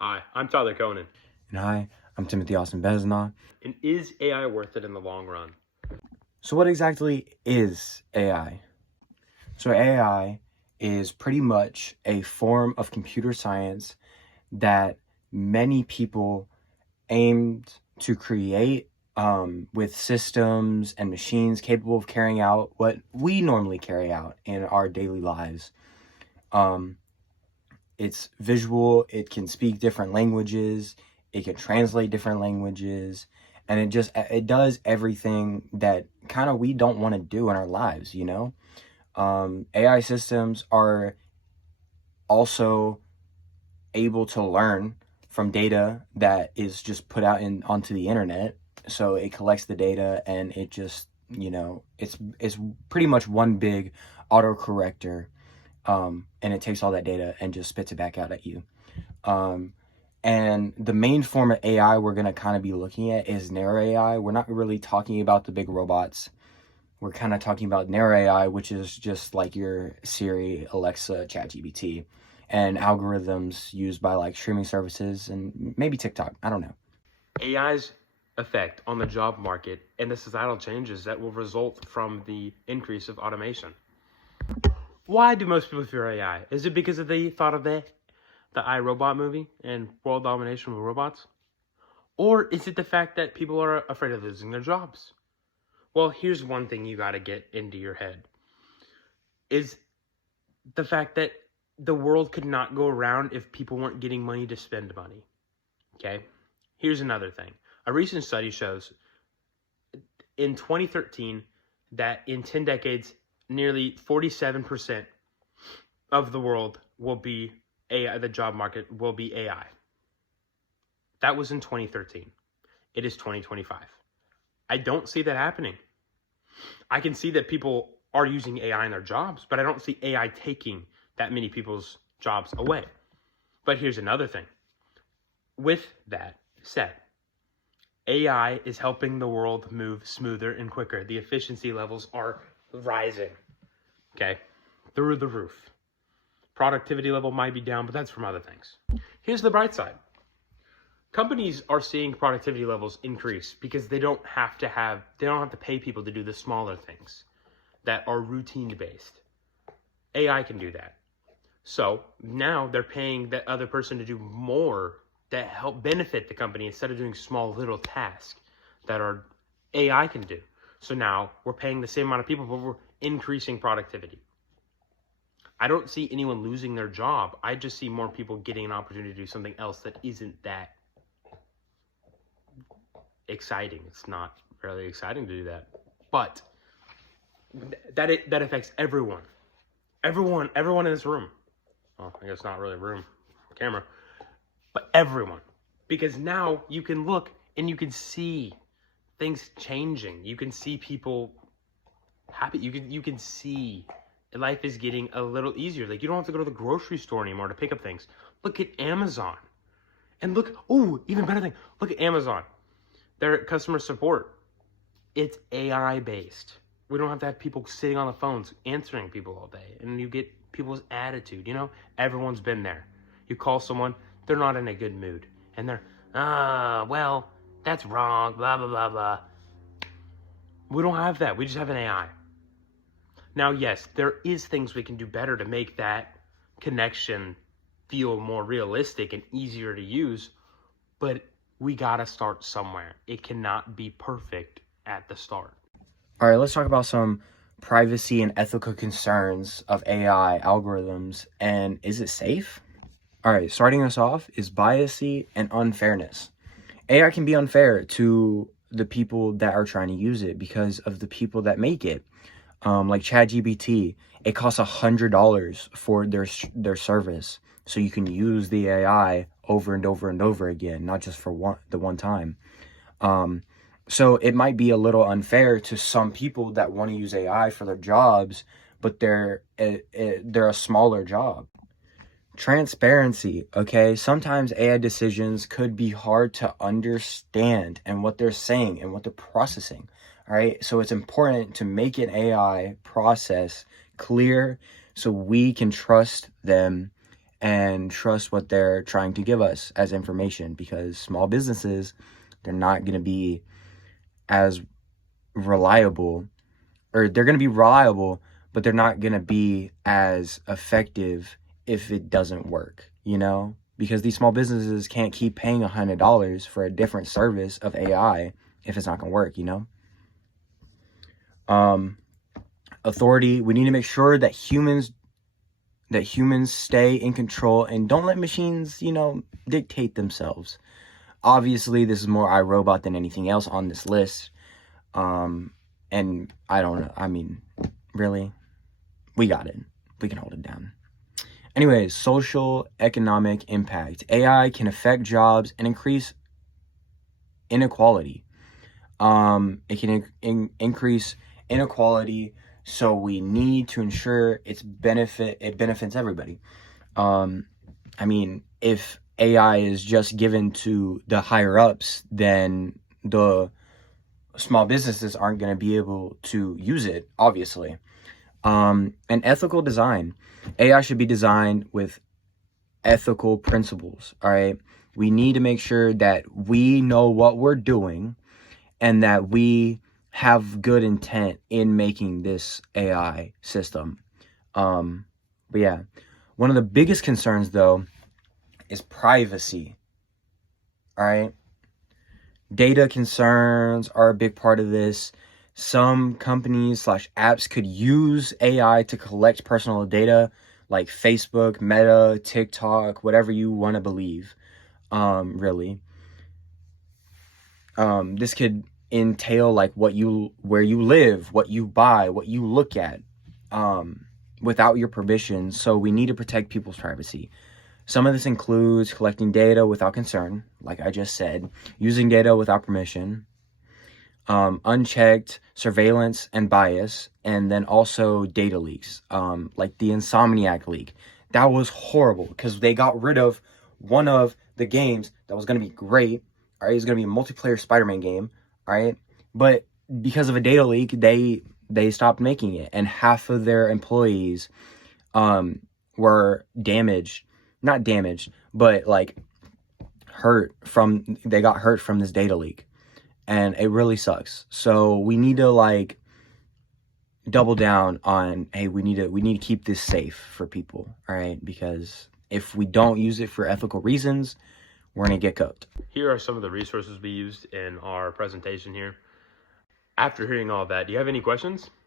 Hi, I'm Tyler Conan. And hi, I'm Timothy Austin Besna. And is AI worth it in the long run? So what exactly is AI? So AI is pretty much a form of computer science that many people aimed to create with systems and machines capable of carrying out what we normally carry out in our daily lives. Um, it's visual, it can speak different languages, it can translate different languages, and it does everything that kind of we don't want to do in our lives, you know? AI systems are also able to learn from data that is just put out onto the internet. So it collects the data and it just, it's pretty much one big autocorrector, and it takes all that data and just spits it back out at you. And the main form of AI we're going to kind of be looking at is narrow AI. We're not really talking about the big robots. We're kind of talking about narrow AI, which is just like your Siri, Alexa, ChatGPT, and algorithms used by like streaming services and maybe TikTok. I don't know. AI's effect on the job market and the societal changes that will result from the increase of automation. Why do most people fear AI? Is it because of the thought of the iRobot movie and world domination with robots? Or is it the fact that people are afraid of losing their jobs? Well, here's one thing you got to get into your head. Is the fact that the world could not go around if people weren't getting money to spend money. Okay? Here's another thing. A recent study shows in 2013 that in 10 decades, nearly 47% of the world will be AI, the job market will be AI. That was in 2013. It is 2025. I don't see that happening. I can see that people are using AI in their jobs, but I don't see AI taking that many people's jobs away. But here's another thing. With that said, AI is helping the world move smoother and quicker. The efficiency levels are rising, okay, through the roof. Productivity level might be down, but that's from other things. Here's the bright side. Companies are seeing productivity levels increase because they don't have to pay people to do the smaller things that are routine based. AI can do that. So now they're paying that other person to do more that help benefit the company instead of doing small little tasks that are AI can do. So now we're paying the same amount of people, but we're increasing productivity. I don't see anyone losing their job. I just see more people getting an opportunity to do something else that isn't that exciting. It's not really exciting to do that. But that affects everyone. Everyone in this room. Well, I guess not really a room, camera, but everyone. Because now you can look and you can see things changing. You can see people happy. You can see life is getting a little easier. Like you don't have to go to the grocery store anymore to pick up things. Look at Amazon. And look, even better thing. Look at Amazon. Their customer support. It's AI based. We don't have to have people sitting on the phones answering people all day. And you get people's attitude, everyone's been there. You call someone, they're not in a good mood. And they're, well, that's wrong, blah, blah, blah, blah. We don't have that. We just have an AI. Now, yes, there is things we can do better to make that connection feel more realistic and easier to use, but we gotta start somewhere. It cannot be perfect at the start. All right, let's talk about some privacy and ethical concerns of AI algorithms, and is it safe? All right, starting us off is biasy and unfairness. AI can be unfair to the people that are trying to use it because of the people that make it. Like ChatGPT, it costs $100 for their service, so you can use the AI over and over and over again, not just for one time. So it might be a little unfair to some people that want to use AI for their jobs, but they're a smaller job. Transparency, okay? Sometimes AI decisions could be hard to understand and what they're saying and what they're processing, all right? So it's important to make an AI process clear so we can trust them and trust what they're trying to give us as information, because small businesses, they're not going to be as reliable, or they're going to be reliable, but they're not going to be as effective if it doesn't work, because these small businesses can't keep paying $100 for a different service of AI if it's not going to work, Authority, we need to make sure that humans stay in control and don't let machines, dictate themselves. Obviously, this is more iRobot than anything else on this list. And I don't know. I mean, really? We got it. We can hold it down. Anyways, social economic impact. AI can affect jobs and increase inequality. It can increase inequality, so we need to ensure it benefits everybody. I mean, if AI is just given to the higher ups, then the small businesses aren't going to be able to use it, obviously. And ethical design. AI should be designed with ethical principles, all right? We need to make sure that we know what we're doing and that we have good intent in making this AI system. But yeah, one of the biggest concerns, though, is privacy, all right? Data concerns are a big part of this. Some companies / apps could use AI to collect personal data, like Facebook, Meta, TikTok, whatever you want to believe, really. This could entail like where you live, what you buy, what you look at, without your permission. So we need to protect people's privacy. Some of this includes collecting data without concern, like I just said, using data without permission, unchecked surveillance and bias, and then also data leaks, like the Insomniac leak. That was horrible because they got rid of one of the games that was going to be great. All right, it's going to be a multiplayer Spider-Man game. All right, but because of a data leak, they stopped making it, and half of their employees were damaged. Not damaged, but like they got hurt from this data leak, and it really sucks. So we need to like double down on, hey, we need to keep this safe for people, all right? Because if we don't use it for ethical reasons, we're gonna get cooked. Here are some of the resources we used in our presentation here. After hearing all that, do you have any questions?